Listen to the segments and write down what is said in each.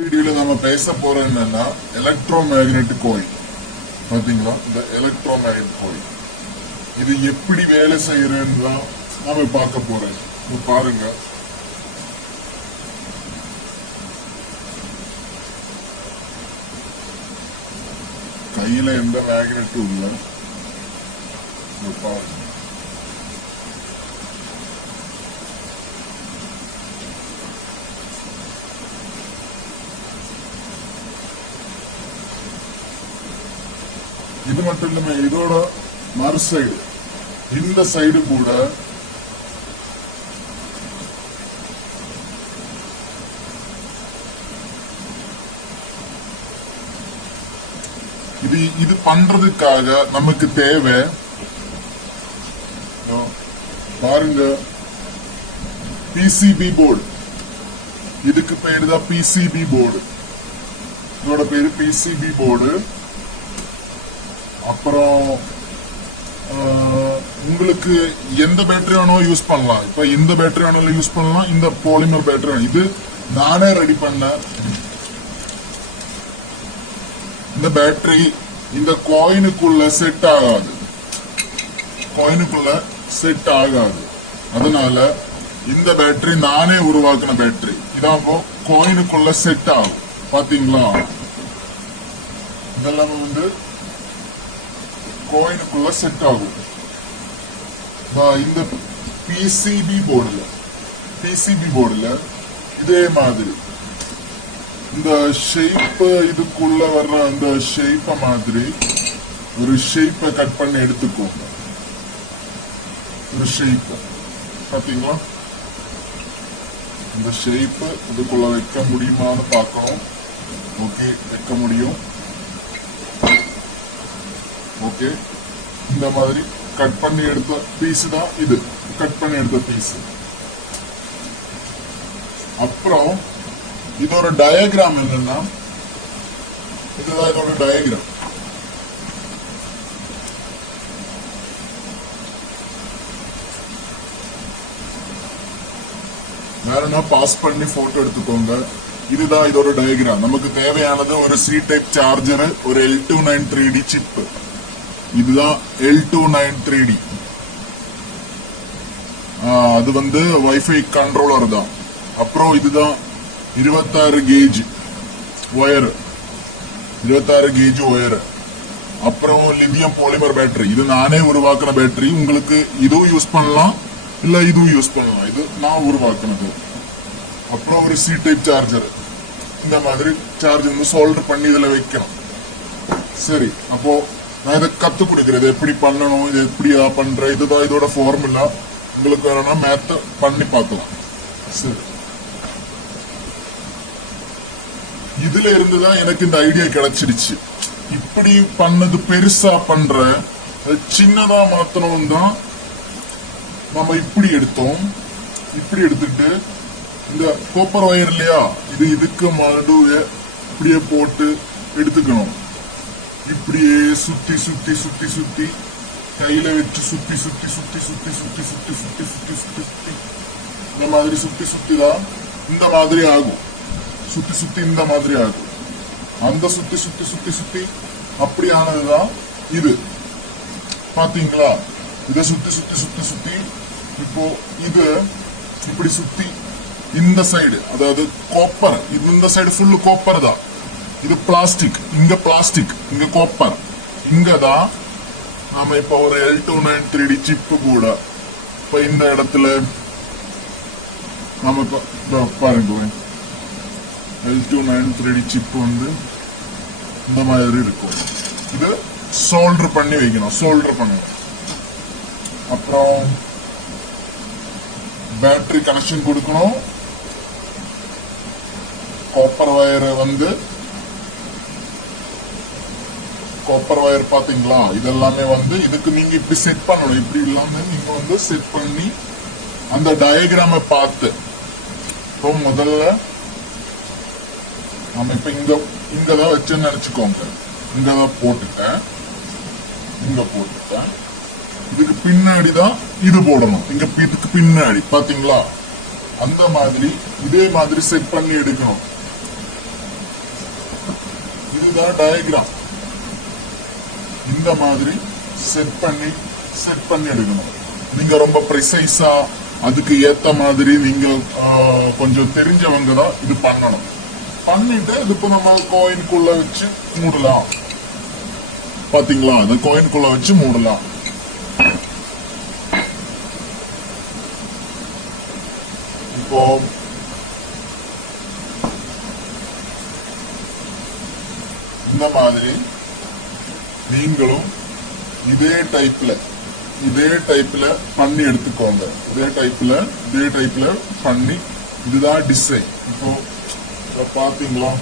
வீடியோல நம்ம பேச போறோம் என்னன்னா எலக்ட்ரோ மேக்னெட்டிக் கோயில். பாத்தீங்களா, இந்த எலக்ட்ரோ மேக்னெட்டிக் கோயில் இது எப்படி வேலை செய்யறதுன்னு தான் நாம பார்க்க போறோம். பாருங்க, கையில எந்த மேக்னெட்டும் இல்ல. பாருங்க, இது மட்டும் இல்லாம இதோட மறு சைடு, இந்த சைடு கூட இது பண்றதுக்காக நமக்கு தேவை, பாருங்க, பிசிபி போர்டு. இதுக்கு பேரு தான் பிசிபி போர்டு. இதோட பேரு பிசிபி போர்டு. அப்புறம் உங்களுக்கு எந்த பேட்டரி வேணும் யூஸ் பண்ணலாம். இப்ப இந்த பேட்டரி வேணும் யூஸ் பண்ணலாம், இந்த பாலிமர் பேட்டரி வேணும். இது நானே ரெடி பண்ண. இந்த பேட்டரி இந்த காயினுக்குள்ள செட் ஆகாது, அதனால இந்த பேட்டரி நானே உருவாக்கின பேட்டரி. இதான் காயினுக்குள்ள செட் ஆகும். பாத்தீங்களா, இதெல்லாம் கோயினுக்குள்ள செட் ஆகும். இந்த பிசிபி போர்டுல இதே மாதிரி இந்த ஷேப், இதுக்குள்ள வர்ற அந்த ஷேப்ப மாதிரி ஒரு ஷேப்பை கட் பண்ணி எடுத்துக்கோங்க. ஒரு ஷேப் பாத்தீங்களா, இந்த ஷேப் இதுக்குள்ள வைக்க முடியுமான்னு பார்க்கணும். ஓகே, வைக்க முடியும். ஓகே, இந்த மாதிரி கட் பண்ணி எடுத்த பீஸ் தான் இது. கட் பண்ணி எடுத்த பீஸ். அப்புறம் இதோட டயக்ராம் என்னன்னா, இதுதான் இதோட டயக்ராம். வேறனா பாஸ் பண்ணி போட்டோ எடுத்துக்கோங்க. இதுதான் இதோட டயக்ராம். நமக்கு தேவையானது ஒரு சி டைப் சார்ஜர், ஒரு L293D சிப். இதுதான் L293D. அது வைஃபை கண்ட்ரோலர் தான். அப்புறம் இதுதான் 26 கேஜ் ஒயர். அப்புறம் லித்தியம் பாலிமர் பேட்டரி. இது நானே உருவாக்குன பேட்டரி. உங்களுக்கு இதுவும் யூஸ் பண்ணலாம், இல்ல இதுவும் யூஸ் பண்ணலாம். இது நான் உருவாக்குனது. அப்புறம் ஒரு சி டைப் சார்ஜர். இந்த மாதிரி சார்ஜர் சோல்டர் பண்ணி இதுல வைக்கணும். சரி, அப்போ நான் இதை கத்து கொடுக்கிறது எப்படி பண்ணணும், இது எப்படி பண்ற, இதுதான் இதோட ஃபார்முலா. உங்களுக்கு வேணும்னா மேத்த பண்ணி பார்க்கலாம். சரி, இதுல இருந்துதான் எனக்கு இந்த ஐடியா கிடைச்சிடுச்சு. இப்படி பண்ணது பெருசா பண்ற, சின்னதா மாத்தணும் தான் நம்ம இப்படி எடுத்தோம். இப்படி எடுத்துட்டு இந்த கோப்பர் ஒயர் இல்லையா, இதுக்கு நடுவே இப்படியே போட்டு எடுத்துக்கணும். இப்படியே சுத்தி சுத்தி சுத்தி சுத்தி கையில வச்சு சுத்தி சுத்தி சுத்தி சுத்தி சுத்தி சுத்தி சுத்தி சுத்தி சுத்தி சுத்தி இந்த மாதிரி சுத்தி சுத்தி தான் இந்த மாதிரி ஆகும். சுத்தி சுத்தி இந்த மாதிரி ஆகும். அந்த சுத்தி சுத்தி சுத்தி சுத்தி அப்படியானதுதான் இது. பாத்தீங்களா, இதை சுத்தி சுத்தி சுத்தி சுத்தி இப்போ இது இப்படி சுத்தி இந்த சைடு, அதாவது காப்பர், இந்த சைடு ஃபுல்லு காப்பர் தான். இது பிளாஸ்டிக், இங்க காப்பர். இங்கதான் நாம இப்ப ஒரு L293D சிப்பு கூட இப்ப இந்த இடத்துல நாம பாருங்க, L293D சிப்பு இந்த மாதிரி இருக்கும். இது சோல்டர் பண்ணி வைக்கணும். அப்புறம் பேட்டரி கனெக்ஷன் கொடுக்கணும். காப்பர் வயர் பாத்தீங்களா, இதெல்லாமே இதுக்கு நீங்க இப்படி செட் பண்ணணும். இப்படி இல்லாம நீங்க செட் பண்ணி அந்த டயக்ராம பார்த்து, இப்போ முதல்ல நம்ம இப்ப இங்கதான் வச்சுன்னு நினைச்சுக்கோங்க. இங்கதான் போட்டுட்டேன். இதுக்கு பின்னாடிதான் இது போடணும். இதுக்கு பின்னாடி பாத்தீங்களா, அந்த மாதிரி இதே மாதிரி செட் பண்ணி எடுக்கணும். இதுதான் டயக்ராம். இந்த மாதிரி செட் பண்ணி எடுக்கணும். நீங்க ரொம்ப ப்ரிசைஸா அதுக்கு ஏத்த மாதிரி நீங்க கொஞ்சம் தெரிஞ்சவங்க தான் இது பண்ணணும். பண்ணிட்டு இது இப்போ நம்ம கோயினுக்குள்ள வச்சு மூடலாம். பாத்தீங்களா, அந்த கோயினுக்குள்ள வச்சு மூடலாம். இப்போ இந்த மாதிரி நீங்களும் இதே டைப்ல பண்ணி எடுத்துக்கோங்க. இதே டைப்ல பண்ணி, இதுதான் டிசைன். இப்போ பாத்தீங்களா,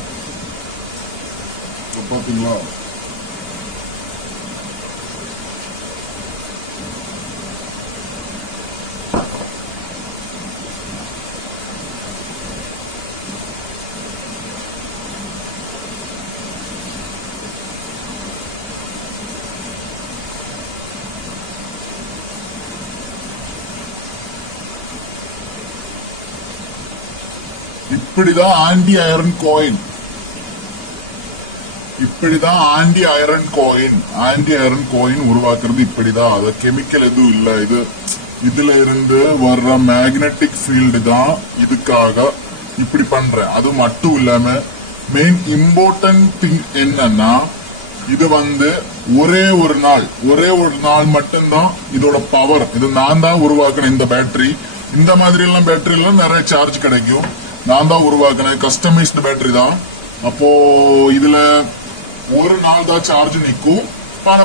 இப்படிதான் anti iron going. Anti iron going உருவாக்குறது இப்படிதான். அது கெமிக்கல் எதுவும் இல்ல. இதுல இருந்து வர்ற மேக்னெட்டிக் ஃபீல்டு தான் இதுக்காக இப்படி பண்றேன். அது மட்டும் இல்லாம மெயின் இம்பார்ட்டன்ட் திங் என்னன்னா, இது ஒரே ஒரு நாள் மட்டும்தான் இதோட பவர். இது நான் தான் உருவாக்குனேன். இந்த பேட்டரி, இந்த மாதிரி எல்லாம் பேட்டரி எல்லாம் நிறைய சார்ஜ் கிடைக்கும். நான் தான் உருவாக்குனேன். கஸ்டமைஸ்டு பேட்டரி தான். அப்போ இதுல ஒரு நாள் தான் சார்ஜ் நிற்கும்.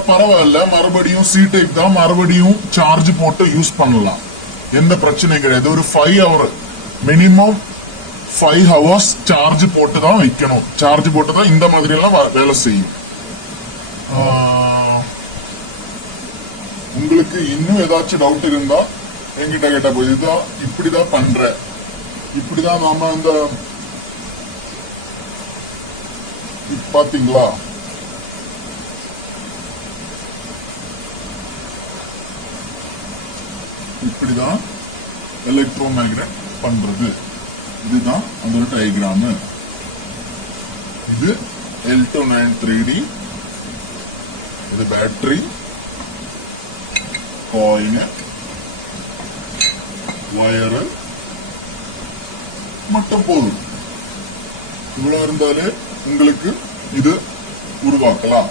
பரவாயில்ல, மறுபடியும் சி டைப் தான், மறுபடியும் சார்ஜ் போட்டு யூஸ் பண்ணலாம். எந்த பிரச்சனையும் கிடையாது. ஒரு 5 hour மினிமம் 5 hours சார்ஜ் போட்டு தான் வைக்கணும். சார்ஜ் போட்டு தான் இந்த மாதிரி எல்லாம் வேலை செய்யும். உங்களுக்கு இன்னும் ஏதாச்சும் டவுட் இருந்தா என்கிட்ட கேட்டா போய், இதுதான் இப்படிதான் பண்றேன். இப்படிதான் நாம இந்த பாத்தீங்களா, இப்படிதான் எலக்ட்ரோ மேக்னெட் பண்றது. இதுதான் அதோட டயக்ராம். இது L293D. இது பேட்டரி, காயின், வயரு மட்டும் போதும். இவ்வளவு இருந்தாலே உங்களுக்கு இது உருவாக்கலாம்.